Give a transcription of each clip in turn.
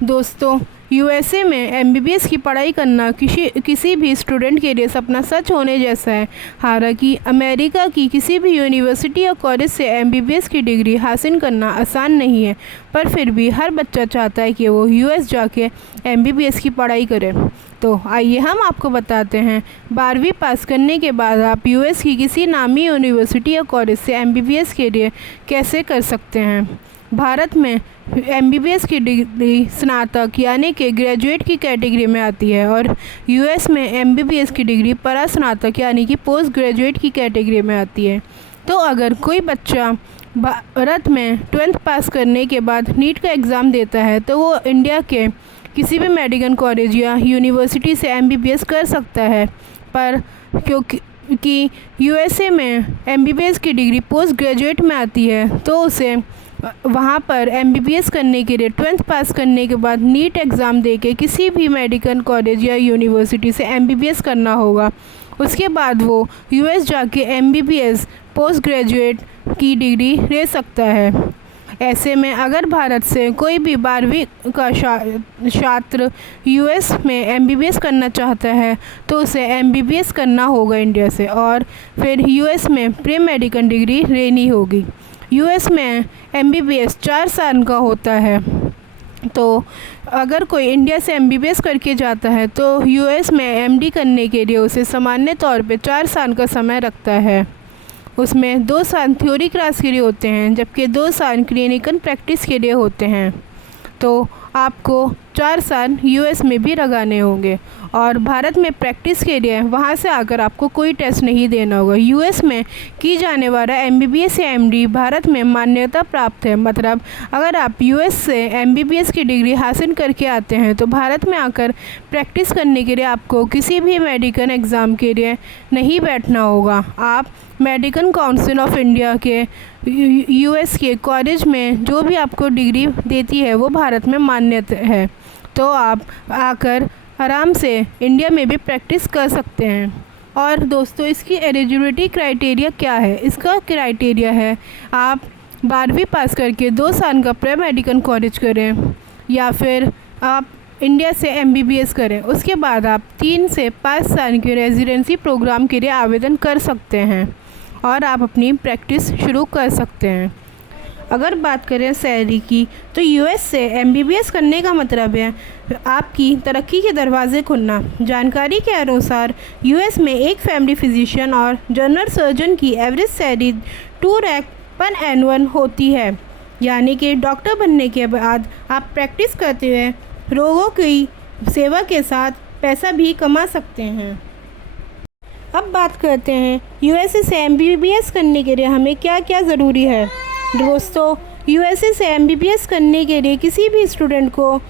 दोस्तों, यूएसए में एमबीबीएस की पढ़ाई करना किसी भी स्टूडेंट के लिए सपना सच होने जैसा है। हालांकि अमेरिका की किसी भी यूनिवर्सिटी या कॉलेज से एमबीबीएस की डिग्री हासिल करना आसान नहीं है, पर फिर भी हर बच्चा चाहता है कि वो यूएस जाके एमबीबीएस की पढ़ाई करे। तो आइए हम आपको बताते हैं 12वीं पास करने के बाद आप यूएस की किसी नामी यूनिवर्सिटी या कॉलेज से एमबीबीएस के लिए कैसे कर सकते हैं। भारत में एमबीबीएस की डिग्री स्नातक यानी कि ग्रेजुएट की कैटेगरी में आती है और यूएस में एमबीबीएस की डिग्री परास्नातक यानी कि पोस्ट ग्रेजुएट की कैटेगरी में आती है। तो अगर कोई बच्चा भारत में 12th पास करने के बाद नीट का एग्ज़ाम देता है तो वो इंडिया के किसी भी मेडिकल कॉलेज या यूनिवर्सिटी से एमबीबीएस कर सकता है, पर क्योंकि यूएसए में एमबीबीएस की डिग्री पोस्ट ग्रेजुएट में आती है तो उसे वहाँ पर एमबीबीएस करने के लिए 12th पास करने के बाद नीट एग्ज़ाम देके किसी भी मेडिकल कॉलेज या यूनिवर्सिटी से एमबीबीएस करना होगा। उसके बाद वो यूएस जाके एमबीबीएस पोस्ट ग्रेजुएट की डिग्री ले सकता है। ऐसे में अगर भारत से कोई भी 12वीं का छात्र यूएस में एमबीबीएस करना चाहता है तो उसे एमबीबीएस करना होगा इंडिया से और फिर यूएस में प्री मेडिकल डिग्री लेनी होगी। यूएस में एमबीबीएस 4 साल का होता है, तो अगर कोई इंडिया से एमबीबीएस करके जाता है तो यूएस में एमडी करने के लिए उसे सामान्य तौर पे 4 साल का समय लगता है। उसमें 2 साल थ्योरी क्लास के लिए होते हैं जबकि 2 साल क्लिनिकल प्रैक्टिस के लिए होते हैं। तो आपको 4 साल यूएस में भी लगाने होंगे और भारत में प्रैक्टिस के लिए वहाँ से आकर आपको कोई टेस्ट नहीं देना होगा। यूएस में की जाने वाला एमबीबीएस या एमडी भारत में मान्यता प्राप्त है। मतलब अगर आप यूएस से एमबीबीएस की डिग्री हासिल करके आते हैं तो भारत में आकर प्रैक्टिस करने के लिए आपको किसी भी मेडिकल एग्ज़ाम के लिए नहीं बैठना होगा। आप मेडिकल काउंसिल ऑफ इंडिया के यूएस के कॉलेज में जो भी आपको डिग्री देती है वो भारत में मान्य है, तो आप आकर आराम से इंडिया में भी प्रैक्टिस कर सकते हैं। और दोस्तों, इसकी एलिजिबिलिटी क्राइटेरिया क्या है? इसका क्राइटेरिया है आप 12वीं पास करके 2 साल का प्री मेडिकल कॉलेज करें या फिर आप इंडिया से एमबीबीएस करें। उसके बाद आप 3 से 5 साल के रेजिडेंसी प्रोग्राम के लिए आवेदन कर सकते हैं और आप अपनी प्रैक्टिस शुरू कर सकते हैं। अगर बात करें सैलरी की तो यूएस से एमबीबीएस करने का मतलब है आपकी तरक्की के दरवाजे खुलना। जानकारी के अनुसार यूएस में एक फैमिली फिजिशियन और जनरल सर्जन की एवरेज सैलरी 2 लाख पर एनुअल होती है, यानी कि डॉक्टर बनने के बाद आप प्रैक्टिस करते हुए रोगों की सेवा के साथ पैसा भी कमा सकते हैं। अब बात करते हैं यूएसए से एमबीबीएस करने के लिए हमें क्या क्या ज़रूरी है। दोस्तों, यूएसए से एमबीबीएस करने के लिए किसी भी स्टूडेंट को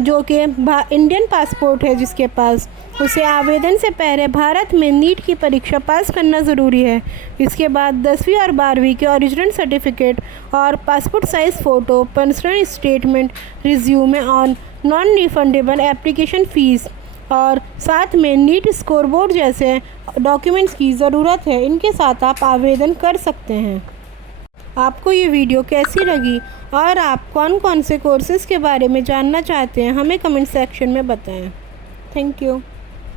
जो कि इंडियन पासपोर्ट है जिसके पास, उसे आवेदन से पहले भारत में नीट की परीक्षा पास करना ज़रूरी है। इसके बाद 10वीं और 12वीं के ओरिजिनल सर्टिफिकेट और passport size photo, personal statement, resume और नॉन रिफंडेबल एप्लीकेशन फ़ीस और साथ में नीट स्कोर बोर्ड जैसे डॉक्यूमेंट्स की ज़रूरत है। इनके साथ आप आवेदन कर सकते हैं। आपको ये वीडियो कैसी लगी और आप कौन कौन से कोर्सेज़ के बारे में जानना चाहते हैं हमें कमेंट सेक्शन में बताएं। Thank you.